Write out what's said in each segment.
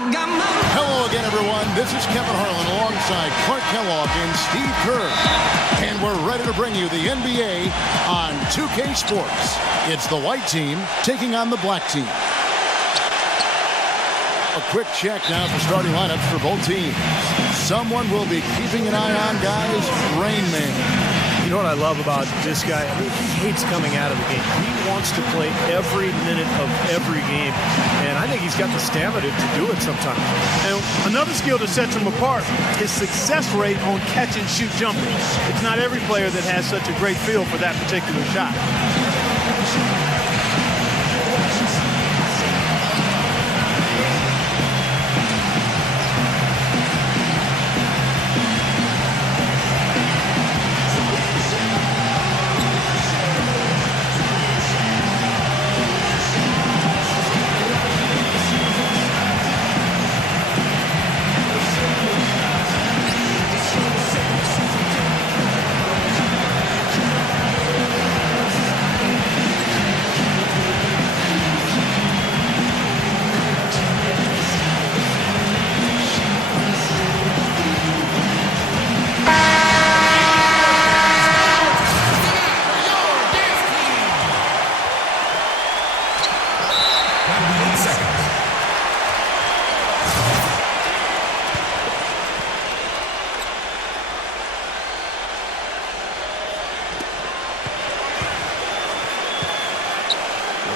Hello again, everyone. This is Kevin Harlan alongside Clark Kellogg and Steve Kerr. And we're ready to bring you the NBA on 2K Sports. It's the white team taking on the black team. A quick check now for starting lineups for both teams. Someone will be keeping an eye on, guys. Rain Man. You know what I love about this guy? I mean, he hates coming out of the game. He wants to play every minute of every game. And I think he's got the stamina to do it sometimes. And another skill that sets him apart is success rate on catch and shoot jumpers. It's not every player that has such a great feel for that particular shot.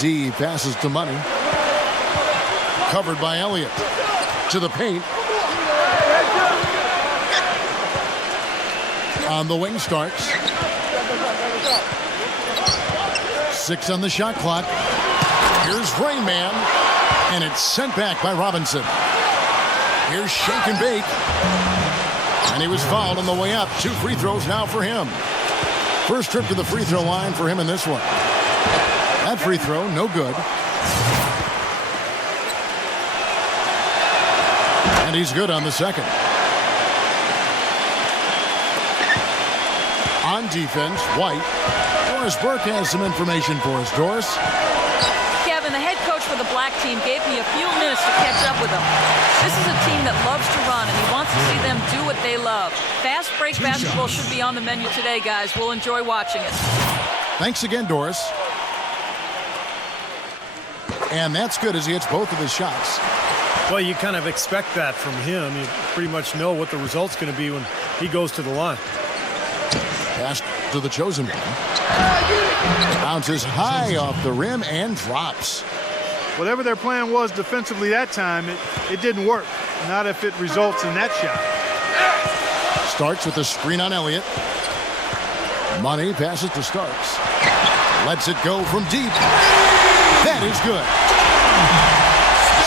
D passes to Money. Covered by Elliott. To the paint. On the wing starts. 6 on the shot clock. Here's Rain Man. And it's sent back by Robinson. Here's Shake and Bake. And he was fouled on the way up. 2 free throws now for him. First trip to the free throw line for him in this one. That free throw, no good. And he's good on the second. On defense, White. Doris Burke has some information for us. Doris? Kevin, the head coach for the black team gave me a few minutes to catch up with them. This is a team that loves to run, and he wants to see them do what they love. Fast break basketball should be on the menu today, guys. We'll enjoy watching it. Thanks again, Doris. And that's good as he hits both of his shots. Well, you kind of expect that from him. You pretty much know what the result's going to be when he goes to the line. Pass to the chosen one. Bounces high off the rim and drops. Whatever their plan was defensively that time, it didn't work. Not if it results in that shot. Starks with the screen on Elliott. Money passes to Starks. Lets it go from deep. That is good.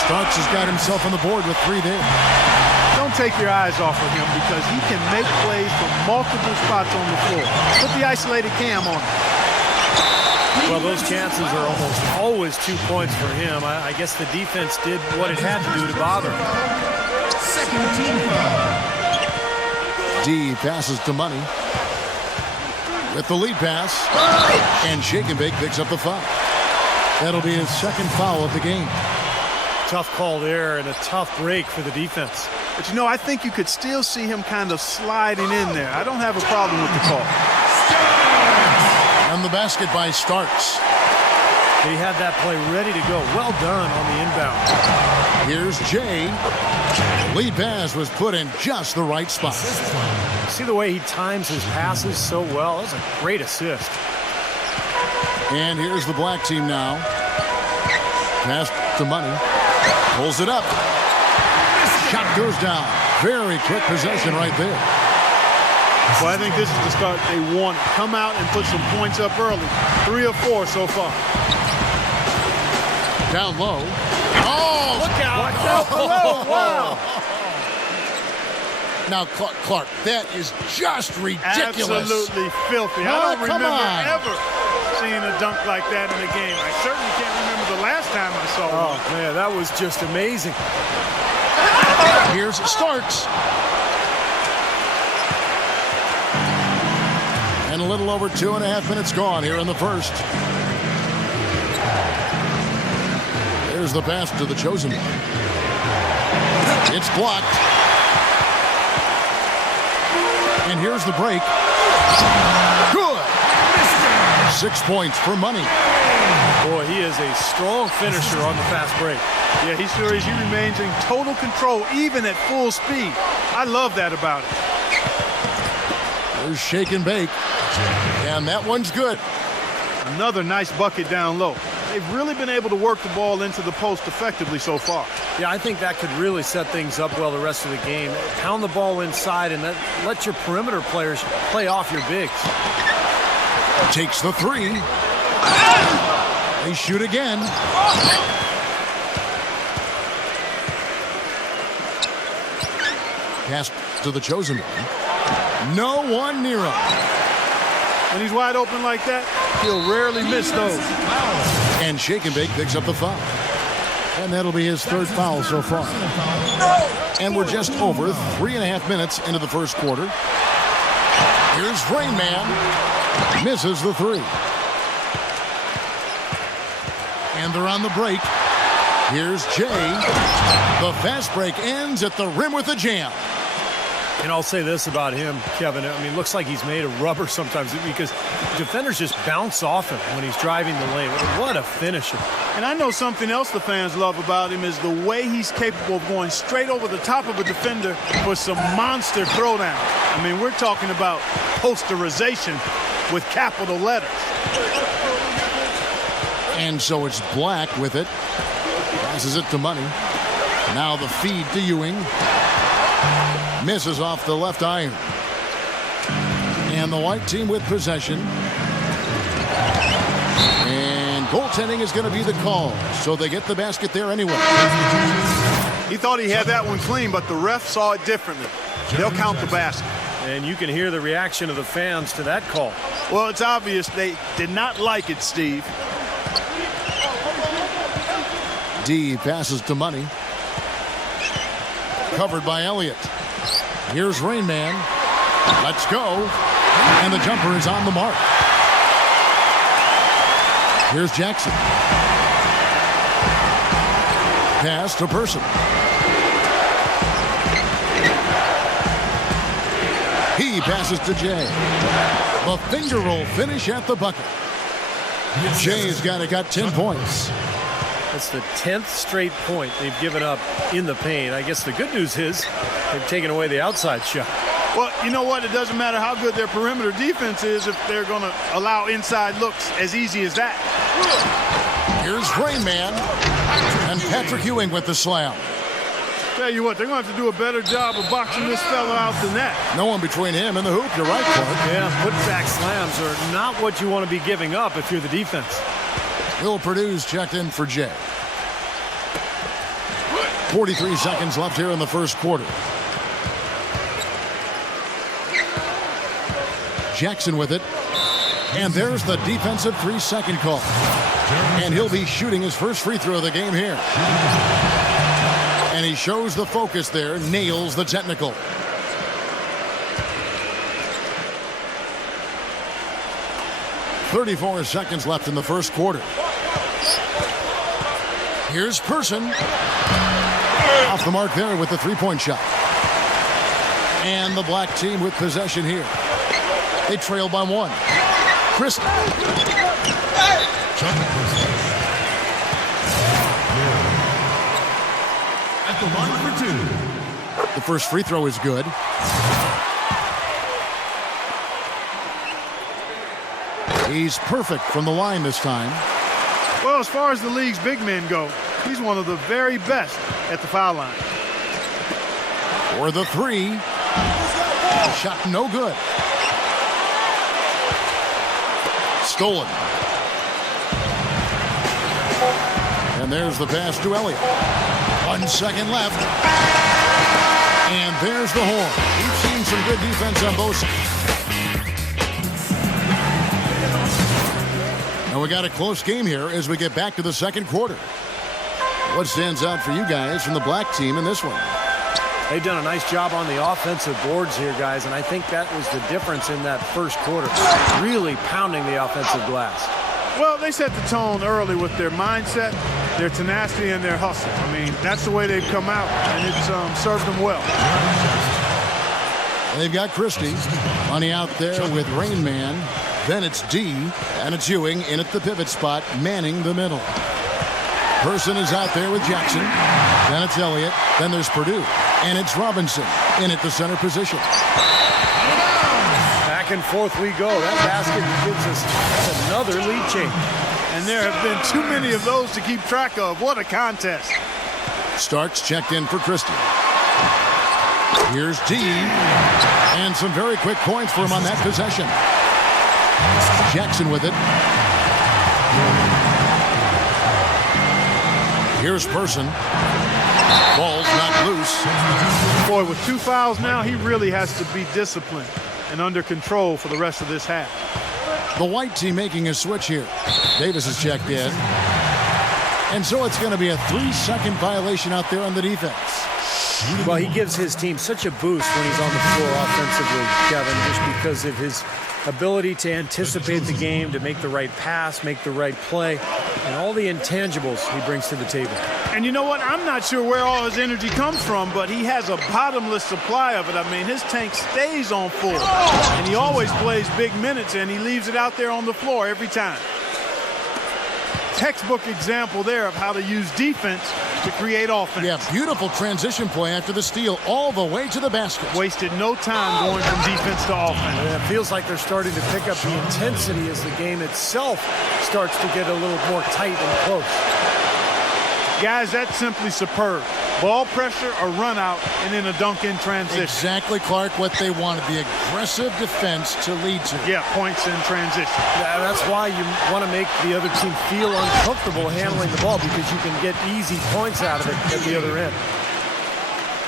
Starks has got himself on the board with 3 there. Don't take your eyes off of him because he can make plays from multiple spots on the floor. Put the isolated cam on him. Well, those chances are almost always 2 points for him. I guess the defense did what it had to do to bother him. Second team foul. D passes to Money. With the lead pass. And Shake and Bake picks up the foul. That'll be his second foul of the game. Tough call there and a tough break for the defense. But, you know, I think you could still see him kind of sliding in there. I don't have a problem with the call. And the basket by Starks. He had that play ready to go. Well done on the inbound. Here's Jay. The lead pass was put in just the right spot. See the way he times his passes so well? That's a great assist. And here's the black team now. Pass to Money. Pulls it up. Shot goes down. Very quick possession right there. Well, I think this is the start they want. Come out and put some points up early. 3 or 4 so far. Down low. Oh, Look out. Watch out below. Wow. Now, Clark, that is just ridiculous. Absolutely filthy. Oh, I don't come remember on. ever seeing a dunk like that in a game. I certainly can't remember the last time I saw one. Oh, man, that was just amazing. Here's Starks. And a little over 2.5 minutes gone here in the first. There's the pass to the chosen one. It's blocked. And here's the break. Good. 6 points for Money. Boy, he is a strong finisher on the fast break. Yeah, he sure is. He remains in total control, even at full speed. I love that about it. There's shake and bake. And that one's good. Another nice bucket down low. They've really been able to work the ball into the post effectively so far. Yeah, I think that could really set things up well the rest of the game. Pound the ball inside and let your perimeter players play off your bigs. Takes the three. They shoot again. Pass to the chosen one. No one near him. When he's wide open like that, he'll rarely miss those. And Shake and Bake picks up the foul. And that'll be his third foul so far. And we're just over 3.5 minutes into the first quarter. Here's Rain Man. Misses the three. And they're on the break. Here's Jay. The fast break ends at the rim with a jam. And I'll say this about him, Kevin. I mean, it looks like he's made of rubber sometimes because defenders just bounce off him when he's driving the lane. What a finisher. And I know something else the fans love about him is the way he's capable of going straight over the top of a defender for some monster throwdown. I mean, we're talking about posterization with capital letters. And so it's Black with it. Passes it to Money. Now the feed to Ewing. Misses off the left iron. And the white team with possession. And goaltending is going to be the call. So they get the basket there anyway. He thought he had that one clean, but the ref saw it differently. They'll count the basket. And you can hear the reaction of the fans to that call. Well, it's obvious they did not like it, Steve. D passes to Money. Covered by Elliott. Here's Rain Man. Let's go. And the jumper is on the mark. Here's Jackson. Pass to Person. He passes to Jay. The finger roll finish at the bucket. Jay's got 10 points. That's the 10th straight point they've given up in the paint. I guess the good news is they've taken away the outside shot. Well, you know what? It doesn't matter how good their perimeter defense is if they're going to allow inside looks as easy as that. Here's Rain Man. And Patrick Ewing with the slam. Tell you what, they're going to have to do a better job of boxing this fella out than that. No one between him and the hoop. You're right, Clark. Yeah, putback slams are not what you want to be giving up if you're the defense. Will Purdue's checked in for Jay. 43 seconds left here in the first quarter. Jackson with it. And there's the defensive 3-second call. And he'll be shooting his first free throw of the game here. And he shows the focus there, nails the technical. .34 seconds left in the first quarter. Here's Person. Off the mark there with the three-point shot. And the black team with possession here. They trail by one. Chris. At the line for two. The first free throw is good. He's perfect from the line this time. Well, as far as the league's big men go, he's one of the very best at the foul line. For the three. Shot no good. Stolen. And there's the pass to Elliott. 1 second left. And there's the horn. We've seen some good defense on both sides. And we got a close game here as we get back to the second quarter. What stands out for you guys from the black team in this one? They've done a nice job on the offensive boards here, guys, and I think that was the difference in that first quarter. Really pounding the offensive glass. Well, they set the tone early with their mindset. their tenacity and their hustle. I mean, that's the way they've come out, and it's served them well. They've got Christie. Money out there with Rain Man. Then it's D, and it's Ewing in at the pivot spot, manning the middle. Person is out there with Jackson. Then it's Elliott. Then there's Purdue. And it's Robinson in at the center position. Back and forth we go. That basket gives us another lead change. And there have been too many of those to keep track of. What a contest. Starks checked in for Christie. Here's D. And some very quick points for him on that possession. Jackson with it. Here's Person. Ball's not loose. Boy, with 2 fouls now, he really has to be disciplined and under control for the rest of this half. The white team making a switch here. Davis has checked in. And so it's going to be a 3-second violation out there on the defense. Well, he gives his team such a boost when he's on the floor offensively, Kevin, just because of his ability to anticipate the game, to make the right pass, make the right play, and all the intangibles he brings to the table. And you know what? I'm not sure where all his energy comes from, but he has a bottomless supply of it. I mean, his tank stays on full, and he always plays big minutes, and he leaves it out there on the floor every time. Textbook example there of how to use defense to create offense. Yeah, beautiful transition play after the steal all the way to the basket. Wasted no time going from defense to offense. And it feels like they're starting to pick up the intensity as the game itself starts to get a little more tight and close. Guys, that's simply superb. Ball pressure, a run out, and then a dunk in transition. Exactly, Clark, what they wanted. The aggressive defense to lead to. Yeah, points in transition. Yeah, that's why you want to make the other team feel uncomfortable handling the ball, because you can get easy points out of it at the other end.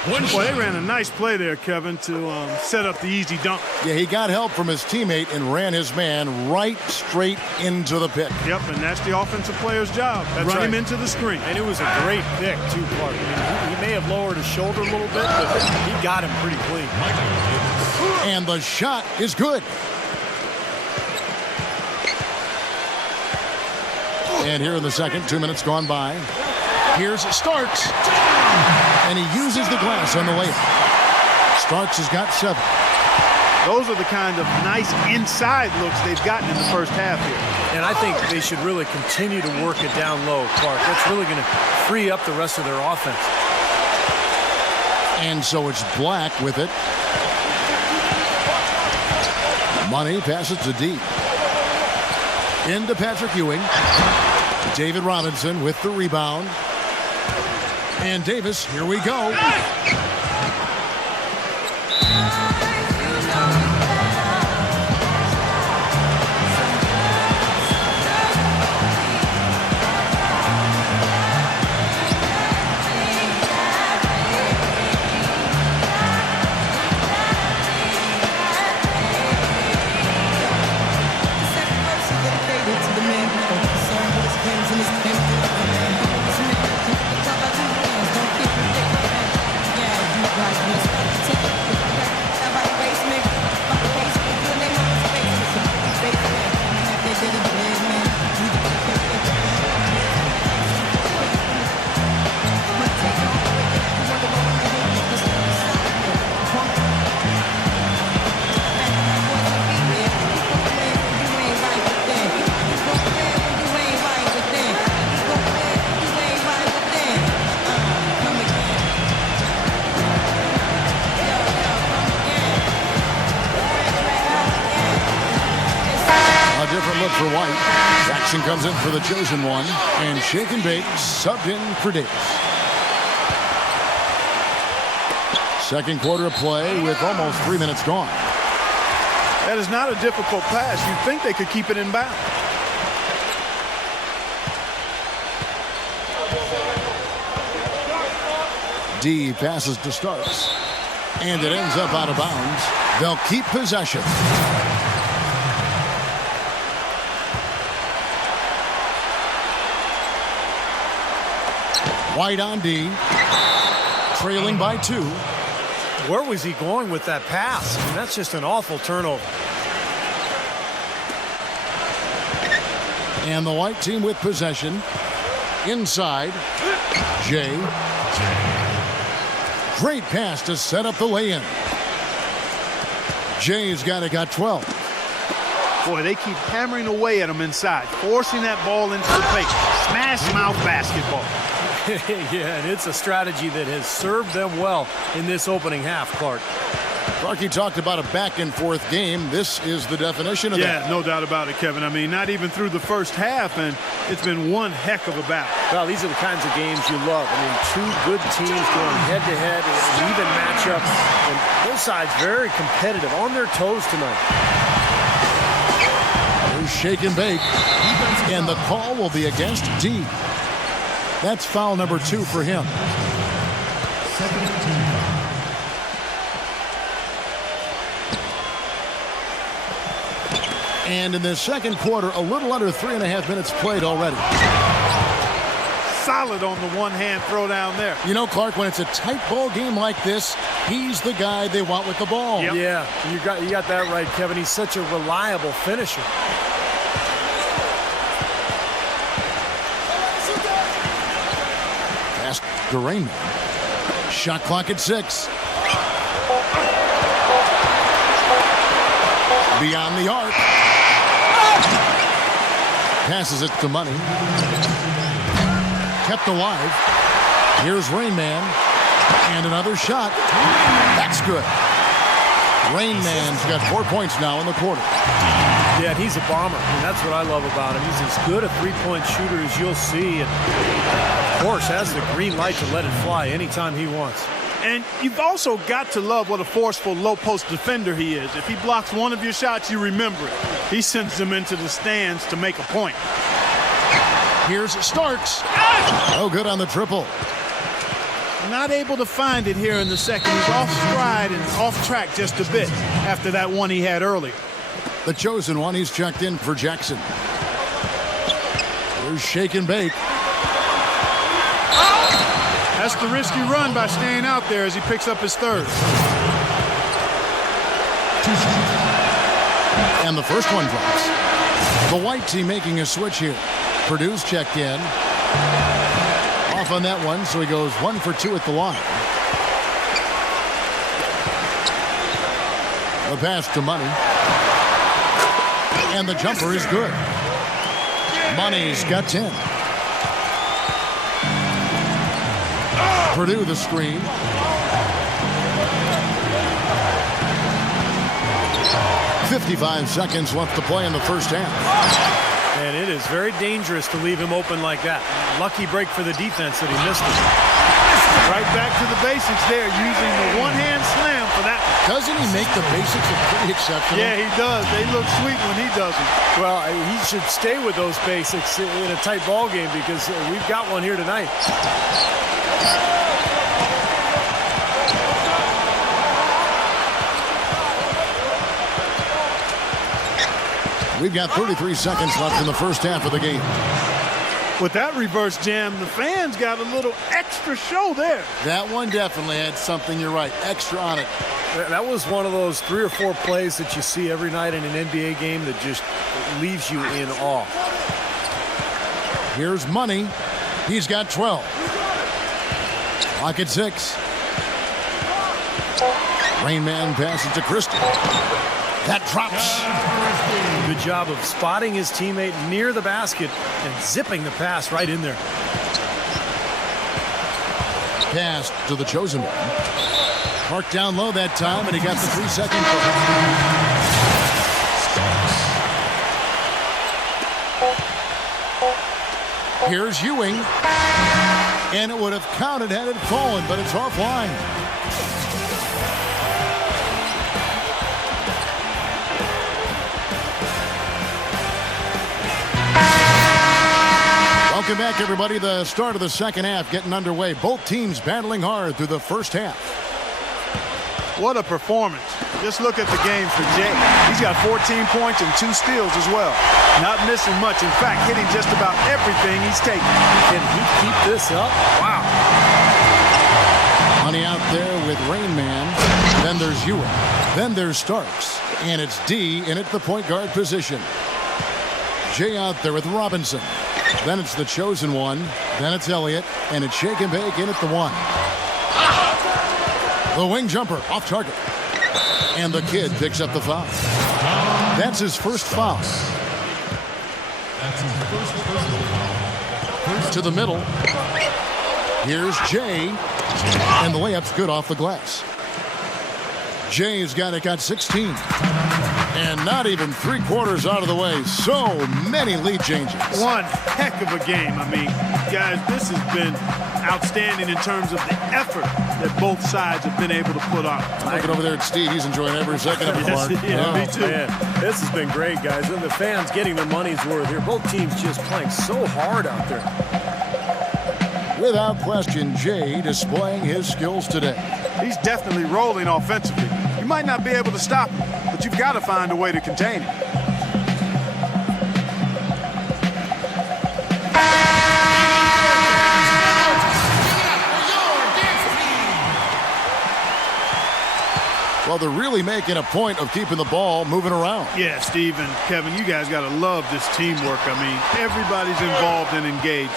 Well, they ran a nice play there, Kevin, to set up the easy dunk. Yeah, he got help from his teammate and ran his man right straight into the pick. Yep, and that's the offensive player's job. Run him into the screen. And it was a great pick, too, Clark. I mean, he may have lowered his shoulder a little bit, but he got him pretty clean. And the shot is good. And here in the second, 2 minutes gone by. Here's Starks. And he uses the glass on the layup. Starks has got 7. Those are the kind of nice inside looks they've gotten in the first half here. And I think they should really continue to work it down low, Clark. That's really going to free up the rest of their offense. And so it's Black with it. Money passes to D. Into Patrick Ewing. David Robinson with the rebound. And Davis, here we go. Look for White. Jackson comes in for the chosen one. And Shake and Bake subbed in for Davis. Second quarter of play with almost 3 minutes gone. That is not a difficult pass. You'd think they could keep it in bounds. D passes to Starks. And it ends up out of bounds. They'll keep possession. White on D, trailing by 2. Where was he going with that pass? I mean, that's just an awful turnover. And the white team with possession. Inside. Jay. Great pass to set up the lay-in. Jay's got 12. Boy, they keep hammering away at him inside, forcing that ball into the paint. Smash mouth basketball. Yeah, and it's a strategy that has served them well in this opening half, Clark. Clark, you talked about a back-and-forth game. This is the definition of that. Yeah, no doubt about it, Kevin. I mean, not even through the first half, and it's been one heck of a battle. Well, these are the kinds of games you love. I mean, two good teams going head-to-head, an even matchup, and both sides very competitive, on their toes tonight. There's shake and bake, and the call will be against D. That's foul number 2 for him. And in the second quarter, a little under 3.5 minutes played already. Solid on the one-hand throw down there. You know, Clark, when it's a tight ball game like this, he's the guy they want with the ball. Yep. Yeah, you got that right, Kevin. He's such a reliable finisher. Pass to Raymond. Shot clock at 6. Beyond the arc. Passes it to Money. Kept alive. Here's Rain Man. And another shot. That's good. Rain Man's got 4 points now in the quarter. Yeah, he's a bomber, and that's what I love about him. He's as good a three-point shooter as you'll see, and of course has the green light to let it fly anytime he wants. And you've also got to love what a forceful low-post defender he is. If he blocks one of your shots, you remember it. He sends them into the stands to make a point. Here's Starks. Oh, good on the triple. Not able to find it here in the second. He's off stride and off track just a bit after that one he had earlier. The chosen one, he's checked in for Jackson. There's shake and bake. That's the risky run by staying out there as he picks up his third. And the first one drops. The white team making a switch here. Purdue's checked in. Off on that one, so he goes 1 for 2 at the line. The pass to Money. And the jumper is good. Money's got 10. Purdue the screen. .55 seconds left to play in the first half. And it is very dangerous to leave him open like that. Lucky break for the defense that he missed it. Right back to the basics there, using the one-hand slam for that. Doesn't he make the basics look pretty exceptional? Yeah, he does. They look sweet when he does them. Well, he should stay with those basics in a tight ball game because we've got one here tonight. We've got 33 seconds left in the first half of the game. With that reverse jam, the fans got a little extra show there. That one definitely had something, you're right, extra on it. That was one of those 3 or 4 plays that you see every night in an NBA game that just leaves you in awe. Here's Money. He's got 12. Clock at 6. Rain Man passes to Crystal. That drops. Good job of spotting his teammate near the basket and zipping the pass right in there. Pass to the chosen one. Marked down low that time, and he got the 3-second call. Here's Ewing. And it would have counted had it fallen, but it's offline. Welcome back, everybody. The start of the second half getting underway. Both teams battling hard through the first half. What a performance. Just look at the game for Jay. He's got 14 points and 2 steals as well. Not missing much. In fact, hitting just about everything he's taking. Can he keep this up? Wow. Money out there with Rain Man. Then there's Ewing. Then there's Starks. And it's D in at the point guard position. Jay out there with Robinson. Then it's the chosen one. Then it's Elliott. And it's shake and bake in at the 1. The wing jumper off target. And the kid picks up the foul. That's his first foul. That's his first personal foul. To the middle. Here's Jay. And the layup's good off the glass. Jay's got 16. And not even 3/4 out of the way. So many lead changes. One heck of a game. I mean, guys, this has been outstanding in terms of the effort that both sides have been able to put on. Looking over there at Steve, he's enjoying every second of it, Clark. Yeah, me too. Man, this has been great, guys. And the fans getting their money's worth here. Both teams just playing so hard out there. Without question, Jay displaying his skills today. He's definitely rolling offensively. You might not be able to stop him, but you've got to find a way to contain him. Well, they're really making a point of keeping the ball moving around. Yeah, Steve and Kevin, you guys got to love this teamwork. I mean, everybody's involved and engaged.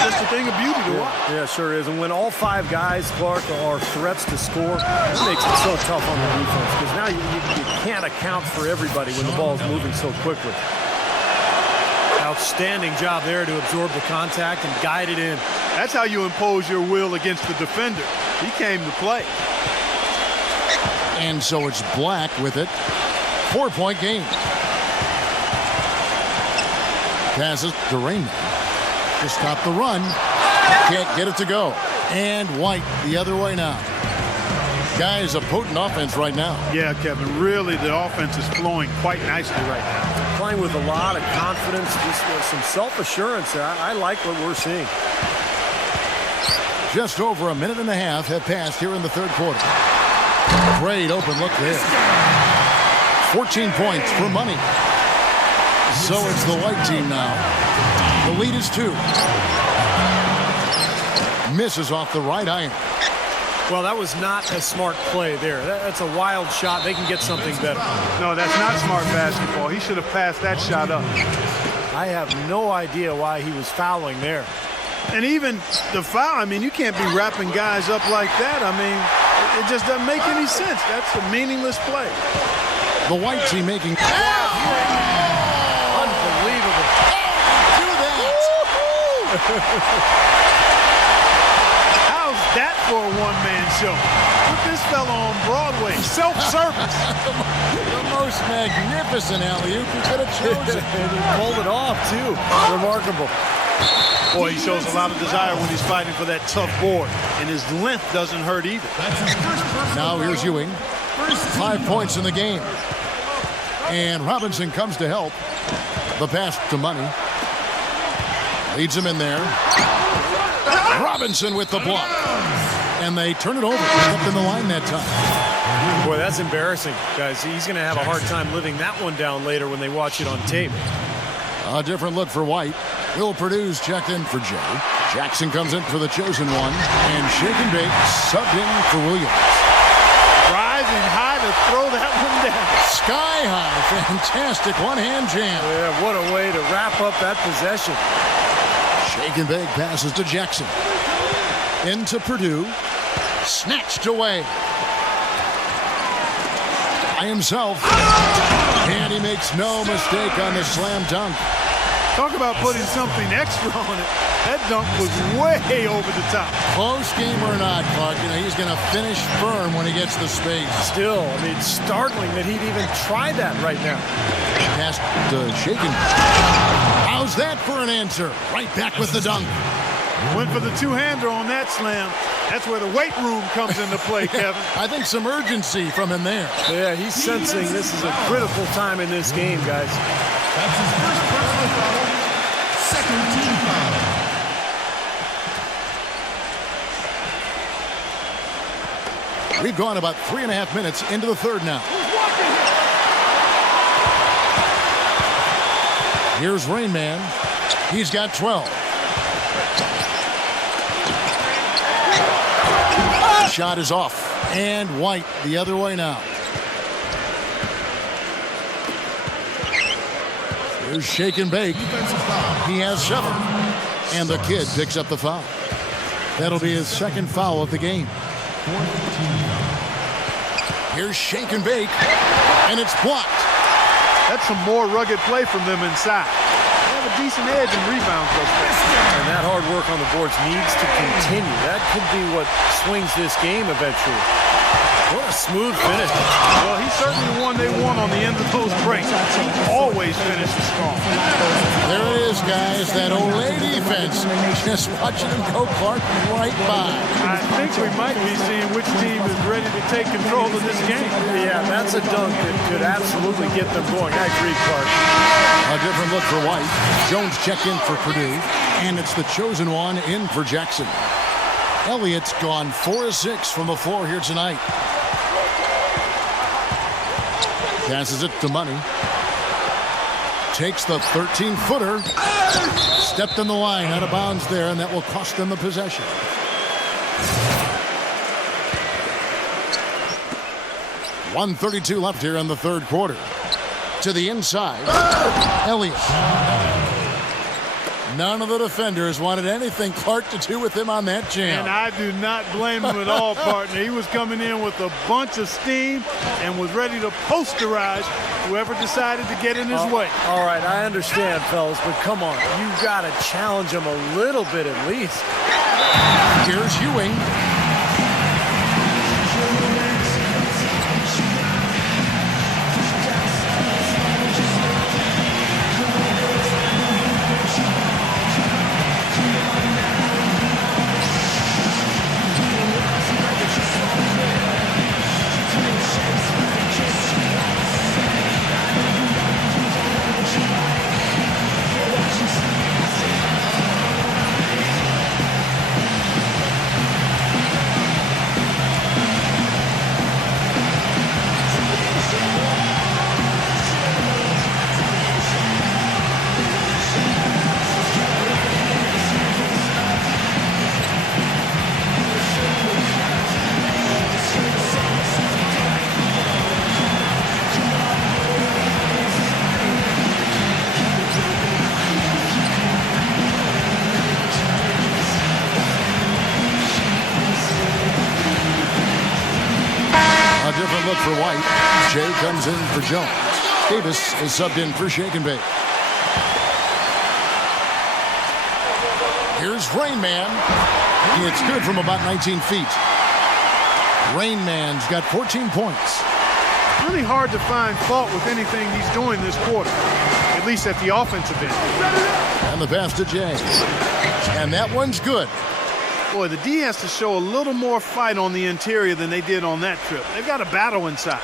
It's just a thing of beauty to watch. Yeah, sure is. And when all 5 guys, Clark, are threats to score, it makes it so tough on the defense because now you can't account for everybody when the ball's moving so quickly. Outstanding job there to absorb the contact and guide it in. That's how you impose your will against the defender. He came to play. And so it's Black with it. 4-point game. Passes to Raymond. To stop the run. Can't get it to go. And White the other way now. Guys, a potent offense right now. Yeah, Kevin, really the offense is flowing quite nicely right now. Playing with a lot of confidence, just some self-assurance. I like what we're seeing. Just over a minute and a half have passed here in the third quarter. Great open look there. 14 points for money. So it's the white team now. The lead is 2. Misses off the right iron. Well, that was not a smart play there. That's a wild shot. They can get something better. No, that's not smart basketball. He should have passed that shot up. I have no idea why he was fouling there. And even the foul, I mean, you can't be wrapping guys up like that. I mean, it just doesn't make any sense. That's a meaningless play. The white team making... Unbelievable. Do that! How's that for a one-man show? Put this fella on Broadway. Self-service. The most magnificent alley-oop you could have chosen. And he pulled it off, too. Remarkable. Boy, he shows a lot of desire when he's fighting for that tough board. And his length doesn't hurt either. Now here's Ewing. 5 points in the game. And Robinson comes to help. The pass to Money. Leads him in there. Robinson with the block. And they turn it over. Up in the line that time. Boy, that's embarrassing, guys. He's going to have a hard time living that one down later when they watch it on tape. A different look for White. Will Purdue's checked in for Jay. Jackson comes in for the chosen one. And shake and bake subbed in for Williams. Rising high to throw that one down. Sky high. Fantastic one-hand jam. Yeah, what a way to wrap up that possession. Shake and bake passes to Jackson. Into Purdue. Snatched away. By himself. And he makes no mistake on the slam dunk. Talk about putting something extra on it. That dunk was way over the top. Close game or not, Clark, he's going to finish firm when he gets the space. Still, I mean, startling that he'd even try that right now. Pass to Shaken. How's that for an answer? Right back with the dunk. Went for the two-hander on that slam. That's where the weight room comes into play, Kevin. I think some urgency from him there. Yeah, he's sensing this is a critical time in this game, guys. That's his first personal foul. Second team foul. We've gone about 3.5 minutes into the third now. Here's Rain Man. He's got 12. Shot is off. And White the other way now. Here's shake and bake. He has 7. And the kid picks up the foul. That'll be his second foul of the game. Here's shake and bake. And it's blocked. That's some more rugged play from them inside. They have a decent edge in rebounds thus far. And that hard work on the boards needs to continue. That could be what swings this game eventually. What a smooth finish. Well, he's certainly the one they want on the end of those breaks. He always finishes strong. There it is, guys. That Olay defense. Just watching him go, Clark, right by. I think we might be seeing which team is ready to take control of this game. Yeah, that's a dunk that could absolutely get them going. I agree, Clark. A different look for White. Jones checked in for Purdue. And it's the chosen one in for Jackson. Elliott's gone 4 of 6 from the floor here tonight. Passes it to Money. Takes the 13-footer. Stepped in the line, out of bounds there, and that will cost them the possession. .132 left here in the third quarter. To the inside. Elliott. None of the defenders wanted anything Clark to do with him on that jam. And I do not blame him at all, partner. He was coming in with a bunch of steam and was ready to posterize whoever decided to get in his way. All right, I understand, fellas, but come on. You've got to challenge him a little bit at least. Here's Ewing. A different look for White. Jay comes in for Jones. Davis is subbed in for Shake and Bake. Here's Rain Man. It's good from about 19 feet. Rain Man's got 14 points. Really hard to find fault with anything he's doing this quarter, at least at the offensive end. And the pass to Jay. And that one's good. Boy, the D has to show a little more fight on the interior than they did on that trip. They've got a battle inside.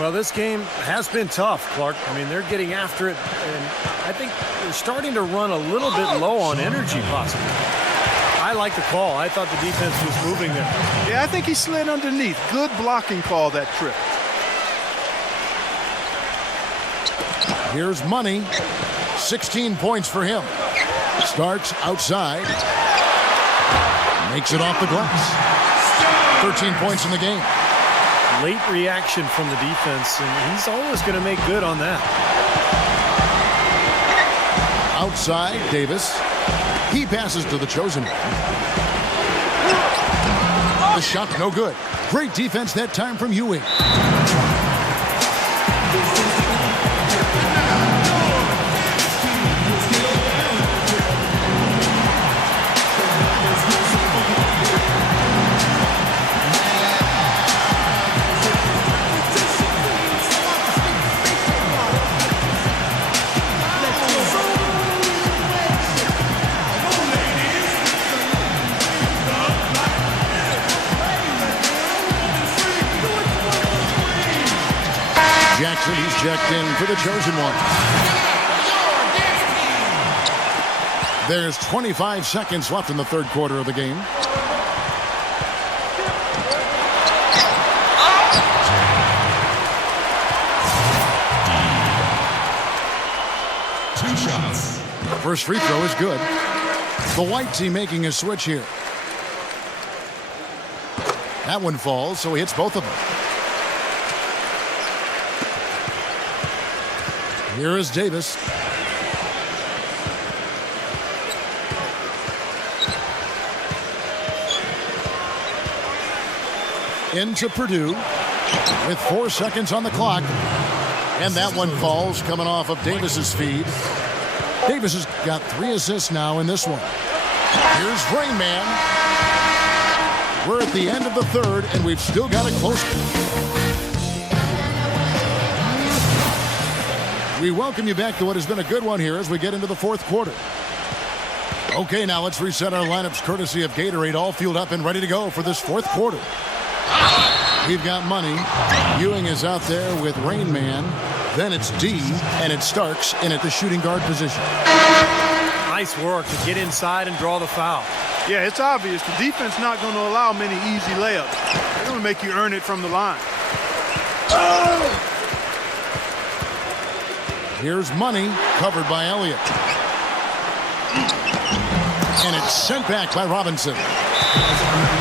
Well, this game has been tough, Clark. I mean, they're getting after it, and I think they're starting to run a little bit low on energy, possibly. I like the call. I thought the defense was moving there. Yeah, I think he slid underneath. Good blocking call that trip. Here's Money. 16 points for him. Starts outside. Makes it off the glass. 13 points in the game. Late reaction from the defense, and he's always going to make good on that. Outside, Davis. He passes to the chosen one. The shot, no good. Great defense that time from Ewing. Jackson, he's checked in for the chosen one. There's 25 seconds left in the third quarter of the game. Two shots. First free throw is good. The white team making a switch here. That one falls, so he hits both of them. Here is Davis. into Purdue with 4 seconds on the clock. And that one falls coming off of Davis's feed. Davis has got 3 assists now in this one. Here's Rain Man. We're at the end of the third, and we've still got it close. We welcome you back to what has been a good one here as we get into the fourth quarter. Okay, now let's reset our lineups courtesy of Gatorade, all fueled up and ready to go for this fourth quarter. We've got Money. Ewing is out there with Rain Man. Then it's D, and it's Starks in at the shooting guard position. Nice work to get inside and draw the foul. Yeah, it's obvious. The defense not going to allow many easy layups. They're going to make you earn it from the line. Here's Money, covered by Elliott. And it's sent back by Robinson.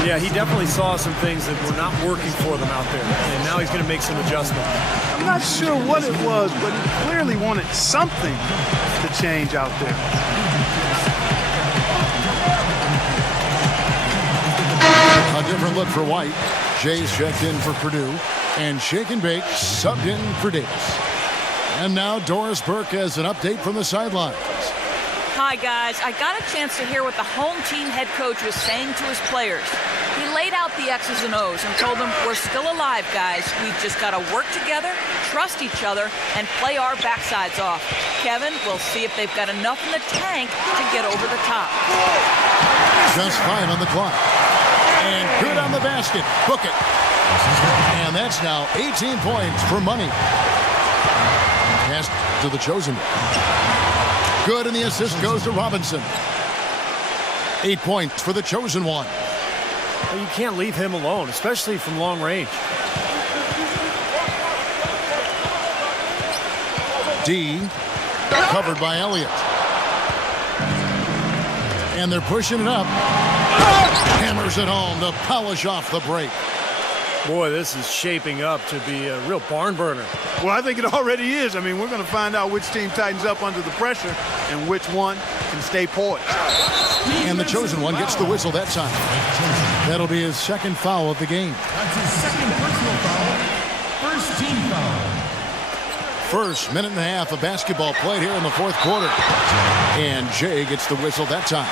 Yeah, he definitely saw some things that were not working for them out there. And now he's going to make some adjustments. I'm not sure what it was, but he clearly wanted something to change out there. A different look for White. Jay's checked in for Purdue. And Shake and Bake subbed in for Davis. And now Doris Burke has an update from the sidelines. Hi, guys. I got a chance to hear what the home team head coach was saying to his players. He laid out the X's and O's and told them, we're still alive, guys. We've just got to work together, trust each other, and play our backsides off. Kevin, we'll see if they've got enough in the tank to get over the top. Just 5 on the clock. And good on the basket. Book it. And that's now 18 points for Money. Pass to the chosen one. Good, and the assist goes to Robinson. 8 points for the chosen one. Well, you can't leave him alone, especially from long range. D, covered by Elliott. And they're pushing it up. Hammers it home to polish off the break. Boy, this is shaping up to be a real barn burner. Well, I think it already is. I mean, we're going to find out which team tightens up under the pressure and which one can stay poised. And the chosen one gets the whistle that time. That'll be his second foul of the game. That's his second personal foul. First team foul. First minute and a half of basketball played here in the fourth quarter. And Jay gets the whistle that time.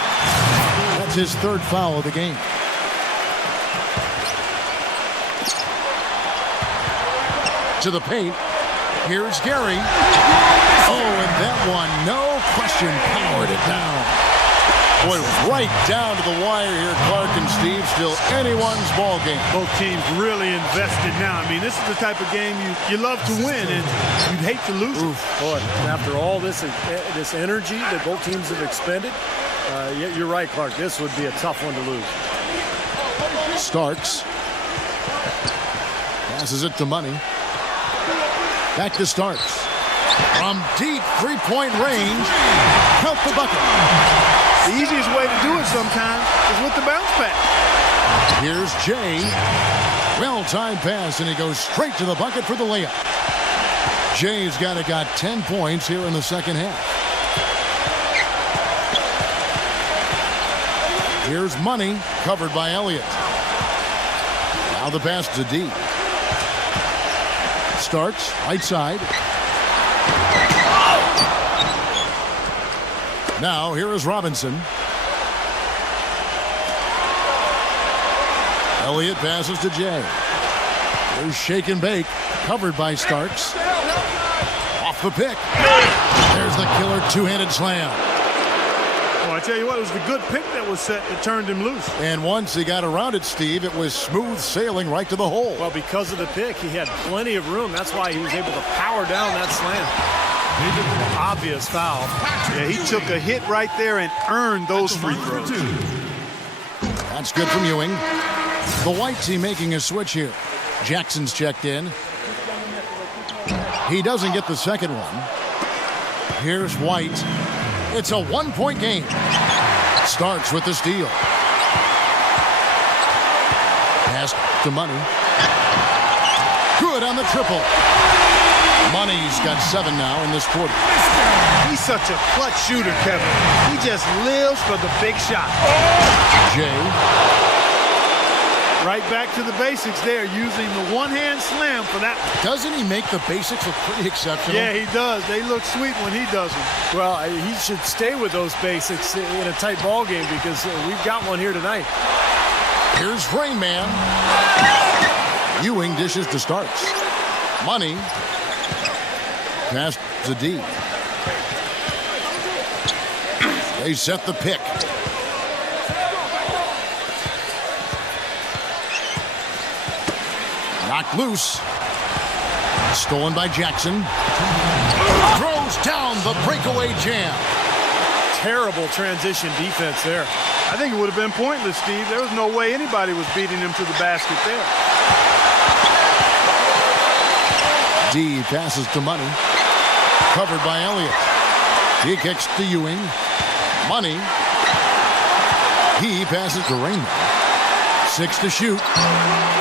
That's his third foul of the game. To the paint. Here's Gary. Oh, and that one, no question, powered it down. Boy, right down to the wire here, Clark and Steve. Still anyone's ball game. Both teams really invested now. I mean, this is the type of game you love to win, and you'd hate to lose it. Boy, after all this energy that both teams have expended, you're right, Clark. This would be a tough one to lose. Starks. Passes it to Money. Back to Starks. From deep three-point range, count the bucket. The easiest way to do it sometimes is with the bounce pass. Here's Jay. Well-timed pass, and he goes straight to the bucket for the layup. Jay's got 10 points here in the second half. Here's Money, covered by Elliott. Now the pass to D. Starks, right side. Now, here is Robinson. Elliott passes to Jay. There's Shake and Bake, covered by Starks. Off the pick. There's the killer two-handed slam. Well, I tell you what, it was the good pick that was set that turned him loose. And once he got around it, Steve, it was smooth sailing right to the hole. Well, because of the pick, he had plenty of room. That's why he was able to power down that slam. Obvious foul. Yeah, he took a hit right there and earned those free throws. That's good from Ewing. The White team making a switch here. Jackson's checked in. He doesn't get the second one. Here's White. It's a one-point game. Starks with the steal. Pass to Money. Good on the triple. Money's got 7 now in this quarter. He's such a clutch shooter, Kevin. He just lives for the big shot. Jay. Right back to the basics there, using the one-hand slam for that. Doesn't he make the basics look pretty exceptional? Yeah, he does. They look sweet when he does them. Well, he should stay with those basics in a tight ball game because we've got one here tonight. Here's Rain Man. Ewing dishes to Starks. Money. Pass to D. They set the pick. Knocked loose. Stolen by Jackson. Throws down the breakaway jam. Terrible transition defense there. I think it would have been pointless, Steve. There was no way anybody was beating him to the basket there. D passes to Money. Covered by Elliott. He kicks to Ewing. Money. He passes to Raymond. 6 to shoot.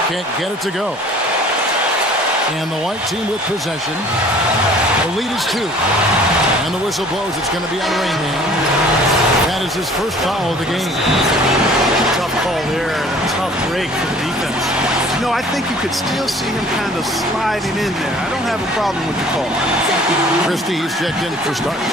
Can't get it to go. And the white team with possession. The lead is 2. And the whistle blows. It's going to be on Raymond. That is his first foul of the game. Tough call there and a tough break for the defense. No, I think you could still see him kind of sliding in there. I don't have a problem with the call. Christie's checked in for Starks.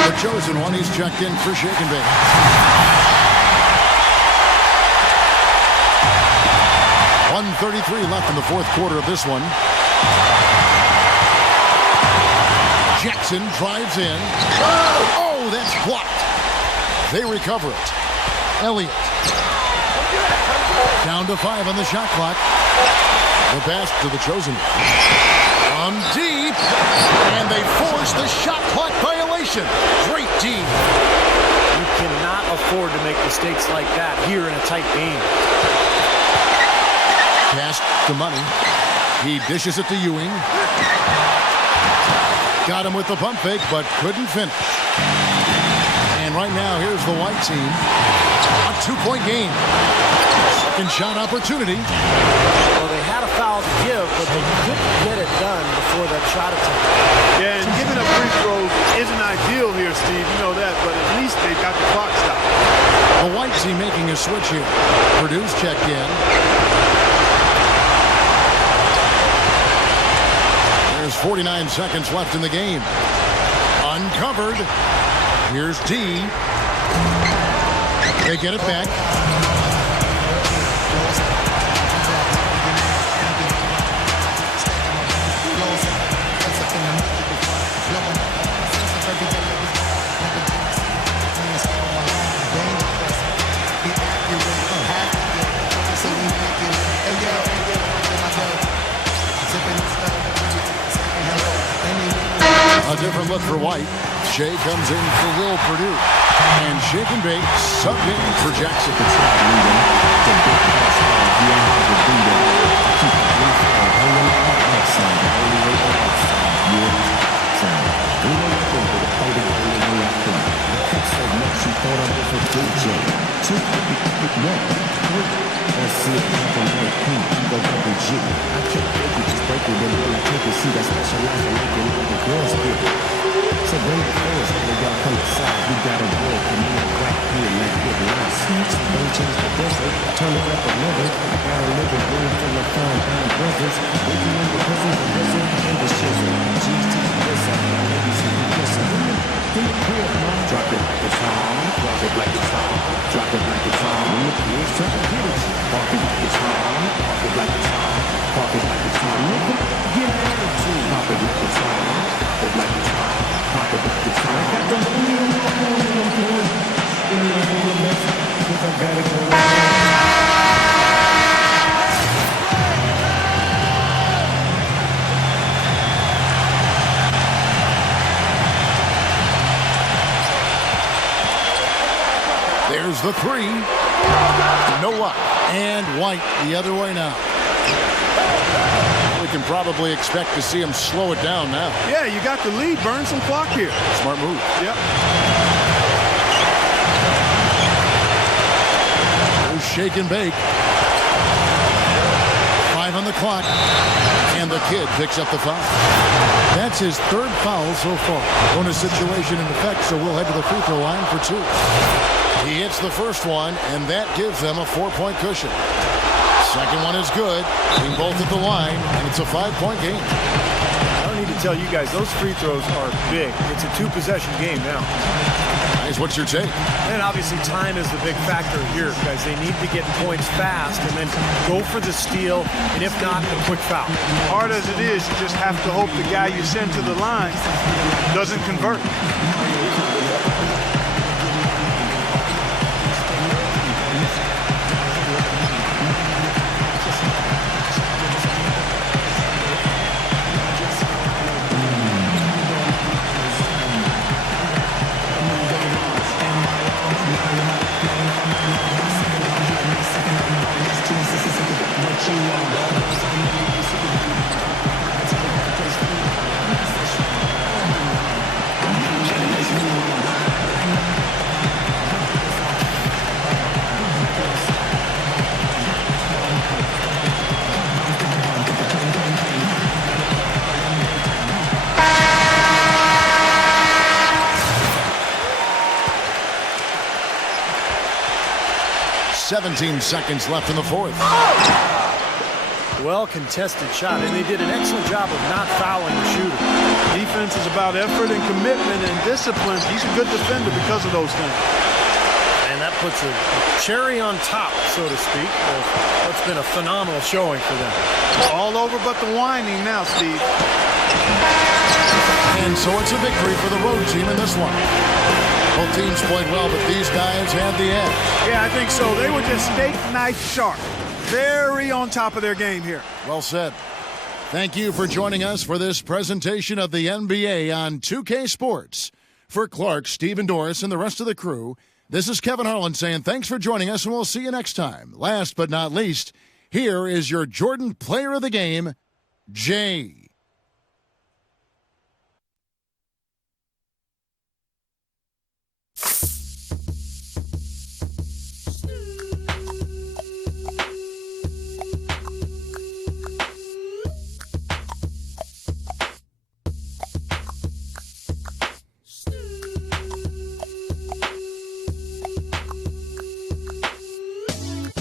The chosen one, he's checked in for Shake and Bake. .133 left in the fourth quarter of this one. Jackson drives in. Oh, that's blocked. They recover it. Elliott. Down to 5 on the shot clock. The pass to the chosen one. From deep. And they force the shot clock violation. Great D. You cannot afford to make mistakes like that here in a tight game. Pass to Money. He dishes it to Ewing. Got him with the pump fake, but couldn't finish. And right now, here's the white team. A 2-point game. Second shot opportunity. Well, they had a foul to give, but they couldn't get it done before that shot attempt. Yeah, and giving up free throws isn't ideal here, Steve. You know that, but at least they got the clock stopped. The white team making a switch here. Purdue's checked in. There's 49 seconds left in the game. Uncovered. Here's D. They get it back. A different look for White. Shea comes in for Will Purdue. And Shake and Bake subbed in for Jackson. So bring the force, they gotta come inside. We gotta work and you know right here like good life. Don't change the desert, turn it up a little. I got a living room full of fine brothers. Waking in the prison, the desert, and the shizzle. G's to the listen, my ladies who be kissing. In the crib, mom, drop it like it's home. Drop it like it's home. Drop it like it's home. When the kids try to get it, park it like it's home. Park it like it's home. Park it like it's home. Nigga, get an attitude. Pop it like it's home. Pop it like it's home. Pop it like it's home. I got the money on my phone and I'm doing it. Give me a whole message, cause I gotta go. There's the three. No luck. And White the other way now. We can probably expect to see him slow it down now. Yeah, you got the lead. Burn some clock here. Smart move. Yep. There's Shake and Bake. 5 on the the clock. And the kid picks up the foul. That's his third foul so far. Bonus situation in effect, so we'll head to the free throw line for 2. He hits the first one, and that gives them a 4-point cushion. Second one is good. Being both at the line, and it's a 5-point game. I don't need to tell you guys, those free throws are big. It's a 2-possession game now. Guys, what's your take? And obviously time is the big factor here, guys. They need to get points fast and then go for the steal, and if not, a quick foul. Hard as it is, you just have to hope the guy you send to the line doesn't convert. 17 seconds left in the fourth. Well contested shot, and they did an excellent job of not fouling the shooter. Defense is about effort and commitment and discipline. He's a good defender because of those things. And that puts a cherry on top, so to speak, of what's been a phenomenal showing for them. All over but the whining now, Steve. And so it's a victory for the road team in this one. Both teams played well, but these guys had the edge. Yeah, I think so. They were just steak knife sharp. Very on top of their game here. Well said. Thank you for joining us for this presentation of the NBA on 2K Sports. For Clark, Stephen Doris, and the rest of the crew, this is Kevin Harlan saying thanks for joining us, and we'll see you next time. Last but not least, here is your Jordan Player of the Game, Jay.